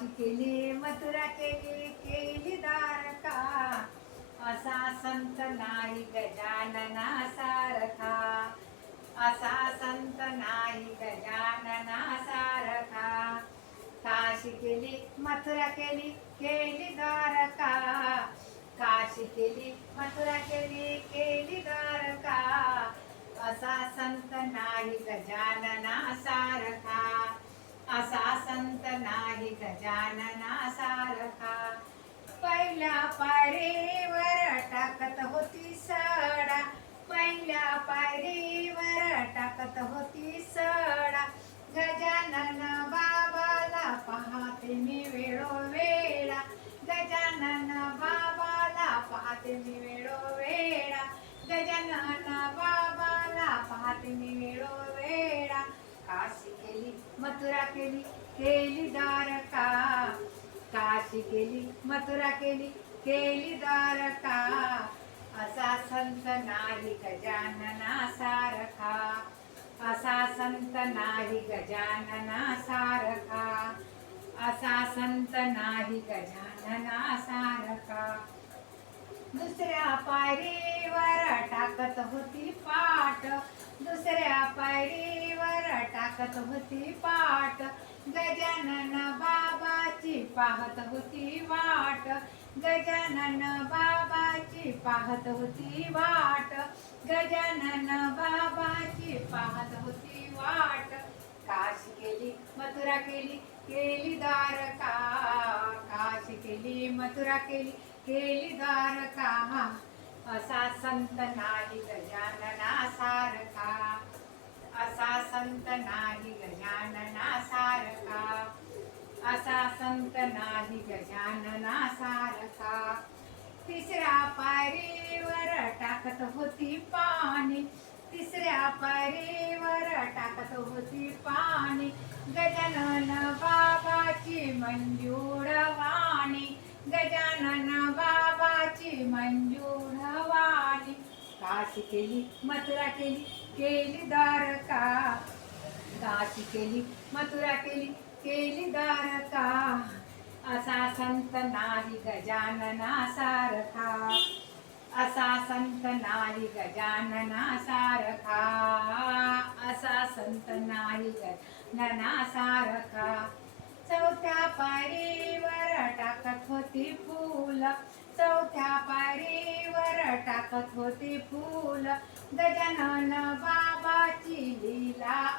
काशी केली मथुरा केली केली द्वारका. असा संत नाही गजानना सारखा असा संत नाही गजानना सारखा काशी केली मथुरा केली केली द्वारका. काशी केली मथुरा केली केली द्वारका असा संत नाही गजानना सारखा असा संत नाही गजानना सारखा पहिल्या पायरीवर टाकत होती सडा. पहिल्या पायरीवर टाकत होती सडा. गजानन बाबाला पाहते मी वेळोवेळा. गजानन बाबाला पाहते मी वेळोवेळा. गजानन बाबाला पाहते मी वेळोवेळा. काशी केली मथुरा केली. केली द्वारका. काशी केली मथुरा केली केली द्वारका. असा संत नाही गजानना सारखा. असा संत नाही गजानना सारखा. असा संत नाही गजानना सारखा. दुसऱ्या पायरीवर टाकत होती पाठ. दुसऱ्या पायरीवर टाकत होती पाठ. गजानन बाबाची पाहत होती वाट. गजानन बाबाची पाहत होती वाट. गजानन बाबाची पाहत होती वाट. काशी केली मथुरा केली केली द्वारका काशी केली मथुरा केली केली द्वारका असा संत नाही गजानना सारखा असा संत नाही गजानना सारखा असा संत नाही गजानना सारखा तिसऱ्या पायरीवर टाकत होती पाणी. तिसऱ्या पायरीवर टाकत होती पाणी. गजानन बाबाची मंजूर वाणी. गजानन बाबाची मंजूर वाणी. काशी केली मथुरा केली केली द्वारका. काशी केली मथुरा केली केली द्वारका. असा संत नाही गजानना सारखा. असा संत नाही गजानना सारखा. असा संत नाही गजानना सारखा. चौथ्या पायरीवर टाकत होती फूल. चौथ्या पायरीवर टाकत होती फूल. गजानन बाबाची लीला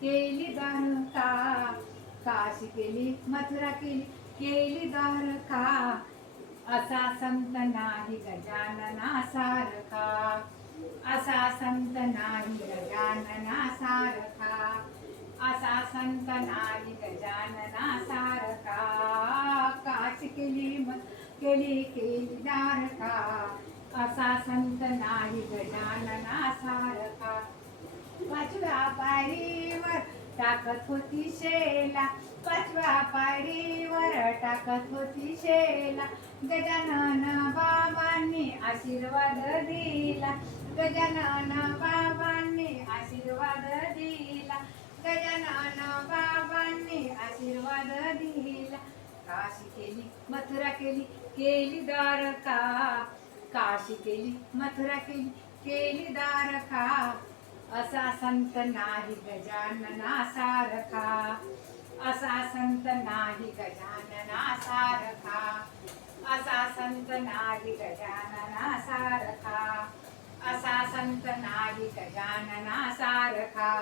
केली केली का काशी केली मथुरा केली केली का असा संत नाही गजानना सारखा. असा संत नाही गजानना सारखा. असा संत नाही गजानना सारखा. काशी केली म केली केली का असा संत नाही गजानना सारखा. पाचव्या पायरीवर टाकत होती शेला. पाचव्या पायरीवर टाकत होती शेला. गजानन बाबांनी आशीर्वाद दिला. गजानन बाबांनी आशीर्वाद दिला. गजानन बाबांनी आशीर्वाद दिला. काशी केली मथुरा केली केली द्वारका. काशी केली मथुरा केली केली द्वारका. असा संत नाही गजानना सारखा. असा संत नाही गजानना सारखा. असा संत नाही गजानना सारखा. असा संत नाही गजानना सारखा.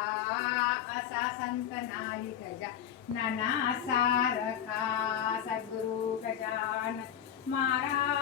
असा संत नाही गजानना सारखा. सद्गुरु गजान महाराज